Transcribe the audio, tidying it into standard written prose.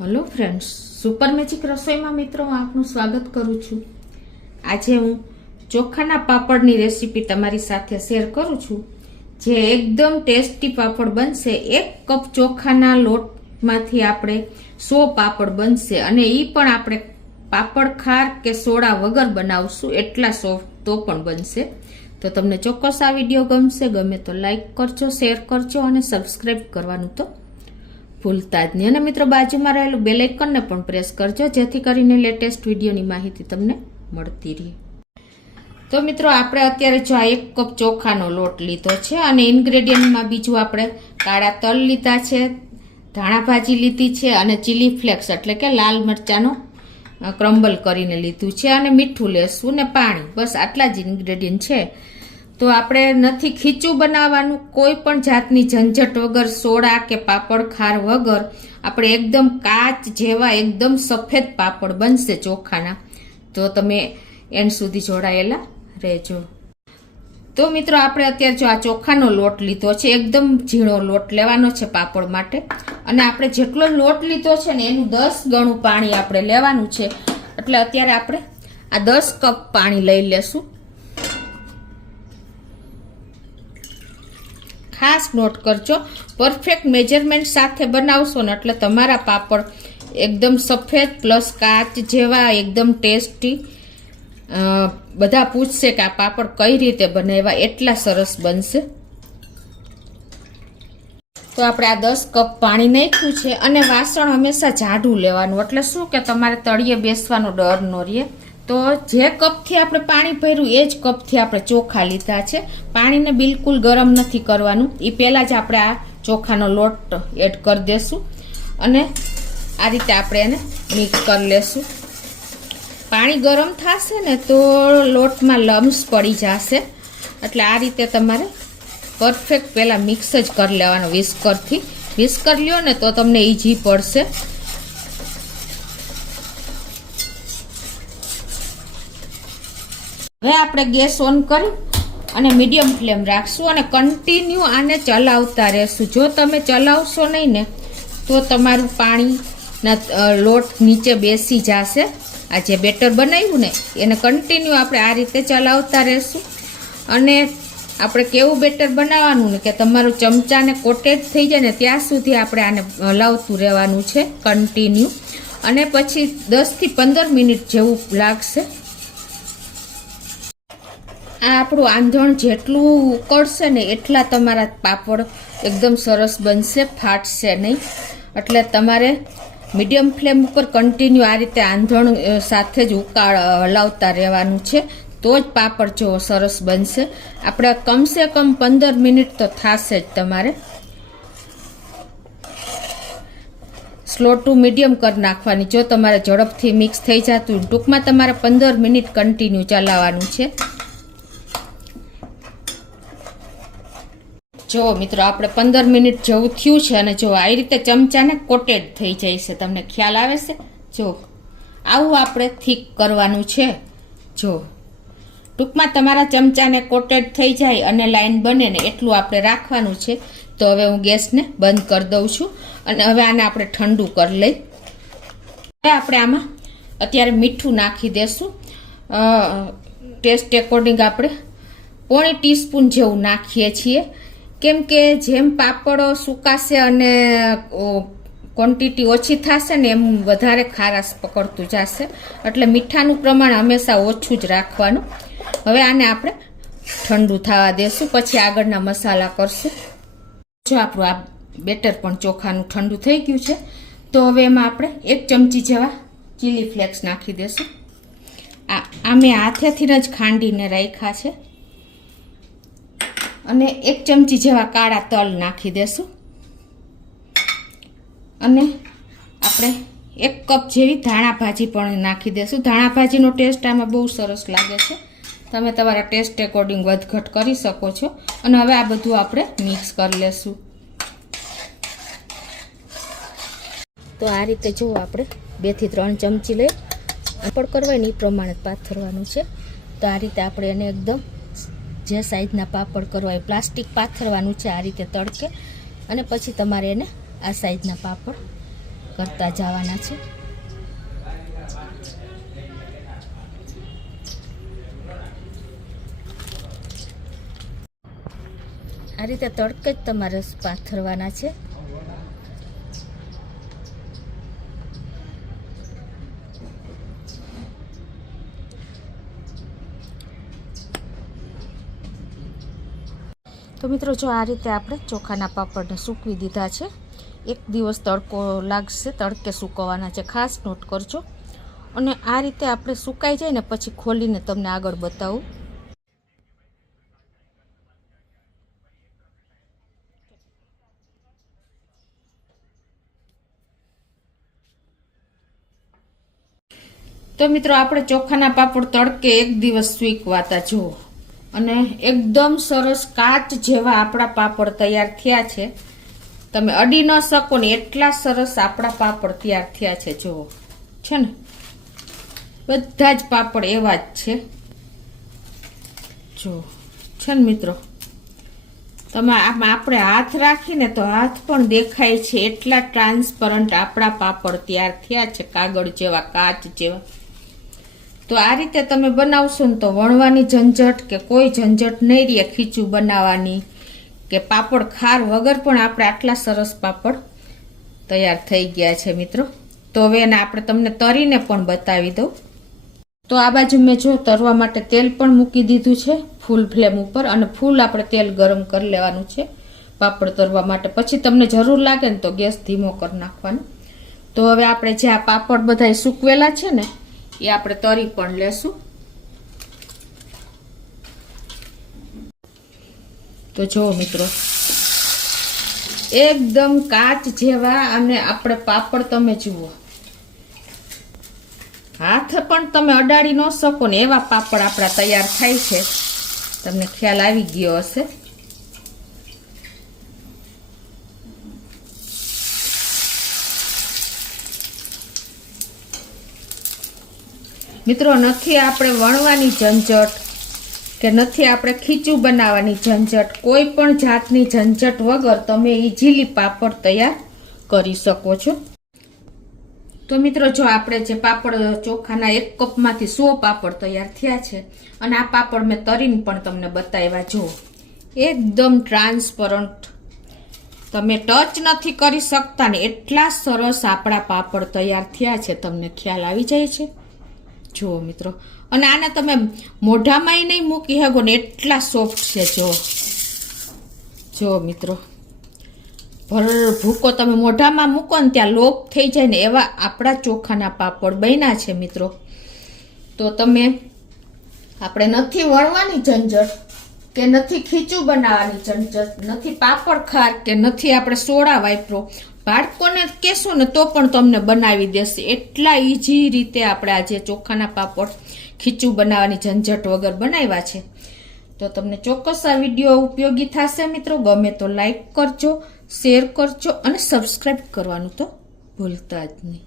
Hello friends, super magic રસોઈમાં મિત્રો આપનું સ્વાગત કરું છું। આજે હું ચોખાના પાપડની રેસીપી તમારી સાથે શેર કરું છું, જે એકદમ ટેસ્ટી પાપડ બનશે। 1 કપ ચોખાના લોટમાંથી આપણે 100 પાપડ બનશે અને એ પણ આપણે પાપડ ખાર કે સોડા વગર બનાવશું, એટલા સોફ્ટ તો પણ બનશે। તો તમને ચોક્કસ આ વિડીયો ગમશે, ગમે તો લાઈક કરજો, શેર કરજો અને સબસ્ક્રાઈબ કરવાનું તો ભૂલતા જ નહીં। અને મિત્રો બાજુમાં રહેલું બેલ આઇકનને પણ પ્રેસ કરજો, જેથી કરીને લેટેસ્ટ વિડીયોની માહિતી તમને મળતી રહે। તો મિત્રો આપણે અત્યારે જો આ 1 કપ ચોખાનો લોટ લીધો છે અને ઇન્ગ્રેડિયન્ટમાં બીજું આપણે કાળા તલ લીધા છે, ધાણા ભાજી લીધી છે અને ચીલી ફ્લેક્સ એટલે કે લાલ મરચાંનો ક્રમ્બલ કરીને લીધું છે અને મીઠું લેશું ને પાણી, બસ આટલા જ ઇન્ગ્રેડિયન્ટ છે। તો આપણે નથી ખીચું બનાવવાનું, કોઈ પણ જાતની ઝંઝટ વગર, સોડા કે પાપડ ખાર વગર આપણે એકદમ કાચ જેવા એકદમ સફેદ પાપડ બનશે ચોખાના। તો તમે એન્ડ સુધી જોડાયેલા રહેજો। તો મિત્રો આપણે અત્યારે જો આ ચોખાનો લોટ લીધો છે, એકદમ ઝીણો લોટ લેવાનો છે પાપડ માટે અને આપણે જેટલો લોટ લીધો છે ને એનું 10 ગણું પાણી આપણે લેવાનું છે। એટલે અત્યારે આપણે આ 10 કપ પાણી લઈ લેશું। ખાસ નોટ કરજો, પરફેક્ટ મેજરમેન્ટ સાથે બનાવશો ને એટલે તમારા પાપડ એકદમ સફેદ પ્લસ કાચ જેવા એકદમ ટેસ્ટી, બધા પૂછશે કે આ પાપડ કઈ રીતે બનાવ્યા, એટલા સરસ બનશે। તો આપણે આ 10 કપ પાણી નાખ્યું છે અને વાસણ હંમેશા જાડું લેવાનું, એટલે શું કે તમારે તળિયે બેસવાનો ડર ન રહે। તો જે કપથી આપણે પાણી ભર્યું એ જ કપથી આપણે ચોખા લીધા છે। પાણીને બિલકુલ ગરમ નથી કરવાનું, એ પહેલાં જ આપણે આ ચોખાનો લોટ એડ કરી દેશું અને આ રીતે આપણે એને મિક્સ કરી લેશું। પાણી ગરમ થશે ને તો લોટમાં લમ્સ પડી જશે, એટલે આ રીતે તમારે પરફેક્ટ પહેલાં મિક્સ જ કરી લેવાનો વિસ્કરથી। વિસ્કર લ્યો ને તો તમને ઈઝી પડશે। હવે આપણે ગેસ ઓન કરી અને મીડિયમ ફ્લેમ રાખશું અને કન્ટિન્યુ આને ચલાવતા રહેશું। જો તમે ચલાવશો નહીં ને તો તમારું પાણીના લોટ નીચે બેસી જશે। આ જે બેટર બનાવ્યું ને એને કન્ટિન્યુ આપણે આ રીતે ચલાવતા રહેશું અને આપણે કેવું બેટર બનાવવાનું ને કે તમારું ચમચાને કોટેડ થઈ જાય ને ત્યાં સુધી આપણે આને હલાવતું રહેવાનું છે કન્ટિન્યુ, અને પછી 10 થી 15 મિનિટ જેવું લાગશે। આ આપણું આંધણ જેટલું ઉકળશે ને એટલા તમારા પાપડ એકદમ સરસ બનશે, ફાટશે નહીં। એટલે તમારે મીડિયમ ફ્લેમ ઉપર કન્ટિન્યુ આ રીતે આંધણ સાથે જ હલાવતા રહેવાનું છે, તો જ પાપડ જો સરસ બનશે। આપણે કમસે કમ 15 મિનિટ તો થશે જ તમારે। સ્લો ટુ મીડિયમ કરી નાખવાની, જો તમારે ઝડપથી મિક્સ થઈ જતું, ટૂંકમાં તમારે 15 મિનિટ કન્ટિન્યુ ચલાવવાનું છે। જો મિત્રો આપણે 15 મિનિટ જેવું થયું છે અને જો આ રીતે ચમચાને કોટેડ થઈ જાય છે, તમને ખ્યાલ આવે છે? જો આવું આપણે થીક કરવાનું છે। જો ટૂંકમાં તમારા ચમચાને કોટેડ થઈ જાય અને લાઈન બને ને એટલું આપણે રાખવાનું છે। તો હવે હું ગેસને બંધ કરી દઉં છું અને હવે આને આપણે ઠંડુ કરી લઈ। હવે આપણે આમાં અત્યારે મીઠું નાખી દેશું, ટેસ્ટ એકોર્ડિંગ આપણે 1/4 ટીસ્પૂન જેવું નાખીએ છીએ, કેમ કે જેમ પાપડો સુકાશે અને ક્વોન્ટિટી ઓછી થશે ને એમ વધારે ખારાશ પકડતું જશે, એટલે મીઠાનું પ્રમાણ હંમેશા ઓછું જ રાખવાનું। હવે આને આપણે ઠંડુ થવા દેશું, પછી આગળના મસાલા કરશું। જો આપણું આ બેટર પણ ચોખાનું ઠંડુ થઈ ગયું છે, તો હવે એમાં આપણે 1 ચમચી જેવા ચીલી ફ્લેક્સ નાખી દેશું। આ મેં હાથેથી જ ખાંડીને રાખ્યા છે અને 1 ચમચી જેવા કાળા તલ નાખી દેશું અને આપણે 1 કપ જેવી ધાણા ભાજી પણ નાખી દેશું। ધાણા ભાજીનો ટેસ્ટ આમાં બહુ સરસ લાગે છે, તમે તમારા ટેસ્ટ એકોર્ડિંગ વધઘટ કરી શકો છો। અને હવે આ બધું આપણે મિક્સ કરી લેશું। તો આ રીતે જો આપણે 2 થી 3 ચમચી લઈ પાપડ કરવા ને એ પ્રમાણે પાથરવાનું છે। તો આ રીતે આપણે એને એકદમ જે સાઈઝના પાપડ કરવા એ પ્લાસ્ટિક પાથરવાનું છે આ રીતે તડકે, અને પછી તમારે એને આ સાઈઝના પાપડ કરતા જવાના છે. આ રીતે તડકે જ તમારે પાથરવાના છે. તો મિત્રો જો આ રીતે આપણે ચોખાના પાપડને સૂકવી દીધા છે. 1 દિવસ તડકો લાગશે, તડકે સૂકવવાના છે, ખાસ નોટ કરજો. અને આ રીતે આપણે સુકાઈ જાય ને પછી ખોલીને તમને આગળ બતાવું. તો મિત્રો આપણે ચોખાના પાપડ તડકે 1 દિવસ સૂકવાતા જુઓ, અને એકદમ સરસ કાચ જેવા આપણા પાપડ તૈયાર થયા છે. તમે અડી ન શકો ને એટલા સરસ આપણા પાપડ તૈયાર થયા છે. જુઓ છે ને, બધા જ પાપડ એવા જ છે. જો છે ને મિત્રો, તમે આપણે હાથ રાખીને તો હાથ પણ દેખાય છે એટલા ટ્રાન્સપરન્ટ આપણા પાપડ તૈયાર થયા છે, કાગળ જેવા, કાચ જેવા. તો આ રીતે તમે બનાવશો ને તો વણવાની ઝંઝટ કે કોઈ ઝંઝટ નહીં રહે, ખીચું બનાવવાની કે પાપડ ખાર વગર પણ આપણે આટલા સરસ પાપડ તૈયાર થઈ ગયા છે મિત્રો. તો હવે એને આપણે તમને તરીને પણ બતાવી દઉં. તો આ બાજુ મેં જો તરવા માટે તેલ પણ મૂકી દીધું છે ફૂલ ફ્લેમ ઉપર, અને ફૂલ આપણે તેલ ગરમ કરી લેવાનું છે પાપડ તરવા માટે. પછી તમને જરૂર લાગે ને તો ગેસ ધીમો કરી નાખવાનો. તો હવે આપણે જે આ પાપડ બધા સૂકવેલા છે ને એ આપણે તરી પણ લેશું. તો જો મિત્રો, એકદમ કાચ જેવા, અને આપણે પાપડ તમે જુઓ, હાથ પણ તમે અડાડી ન શકો ને એવા પાપડ આપણા તૈયાર થાય છે. તમને ખ્યાલ આવી ગયો હશે. મિત્રો, નથી આપણે વણવાની ઝંઝટ કે નથી આપણે ખીચું બનાવવાની ઝંઝટ, કોઈ પણ જાતની ઝંઝટ વગર તમે ઈઝીલી પાપડ તૈયાર કરી શકો છો. તો મિત્રો જો આપણે જે પાપડ ચોખાના 1 કપમાંથી 100 પાપડ તૈયાર થયા છે, અને આ પાપડ મેં તરીને પણ તમને બતાવ્યા. જો એકદમ ટ્રાન્સપરન્ટ, તમે ટચ નથી કરી શકતા ને એટલા સરસ આપણા પાપડ તૈયાર થયા છે. તમને ખ્યાલ આવી જાય છે. જુઓ મિત્રો, અને આને તમે મોઢામાં નહીં મૂકી શકો ને એટલા સોફ્ટ છે. જો મિત્રો, ભૂકો તમે મોઢામાં મૂકો ને ત્યાં લોક થઈ જાય ને એવા આપણા ચોખાના પાપડ બન્યા છે મિત્રો. તો તમે, આપણે નથી વણવાની ઝંઝટ કે નથી ખીચું બનાવવાની ઝંઝટ, નથી પાપડ ખાર કે નથી આપણે સોડા વાપરો. બાળકોને કહેશો ને તો પણ તમને બનાવી દેશે. એટલા ઈઝી રીતે આપણે આજે ચોખાના પાપડ ખીચું બનાવવાની ઝંઝટ વગર બનાવ્યા છે. તો તમને ચોક્કસ આ વિડીયો ઉપયોગી થશે મિત્રો. ગમે તો લાઈક કરજો, શેર કરજો, અને સબસ્ક્રાઈબ કરવાનું તો ભૂલતા જ નહીં.